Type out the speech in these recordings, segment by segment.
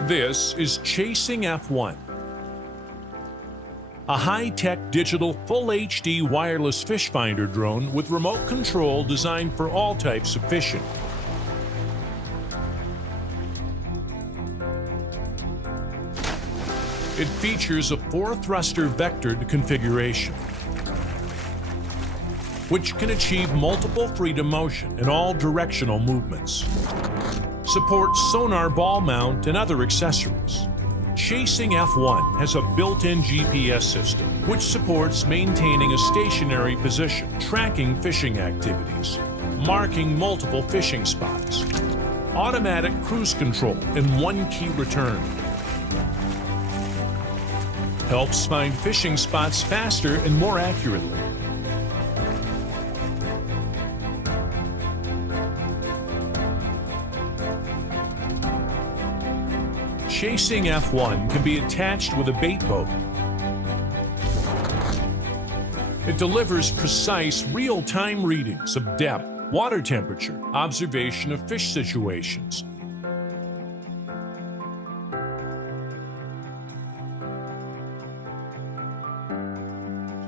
This is Chasing F1, a high-tech digital full HD wireless fish finder drone with remote control designed for all types of fishing. It features a 4-thruster vectored configuration, which can achieve multiple freedom motion and all directional movements. Supports sonar ball mount and other accessories. Chasing F1 has a built-in GPS system, which supports maintaining a stationary position, tracking fishing activities, marking multiple fishing spots, automatic cruise control, and one-key return. Helps find fishing spots faster and more accurately. Chasing F1 can be attached with a bait boat. It delivers precise, real-time readings of depth, water temperature, observation of fish situations,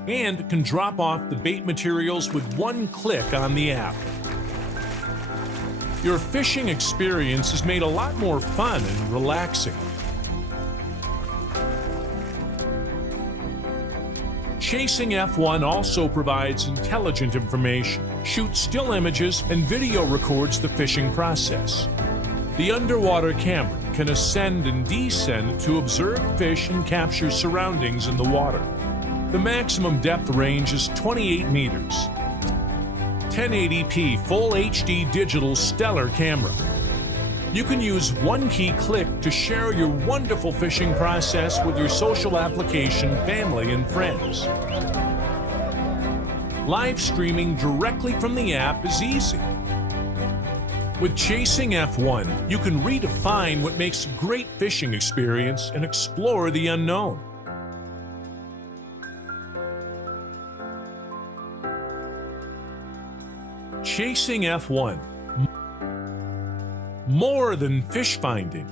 and can drop off the bait materials with one click on the app. Your fishing experience is made a lot more fun and relaxing. Chasing F1 also provides intelligent information, shoots still images, and video records the fishing process. The underwater camera can ascend and descend to observe fish and capture surroundings in the water. The maximum depth range is 28 meters. 1080p Full HD digital stellar camera. You can use one key click to share your wonderful fishing process with your social application, family, and friends. Live streaming directly from the app is easy. With Chasing F1, you can redefine what makes a great fishing experience and explore the unknown. Chasing F1. More than fish finding.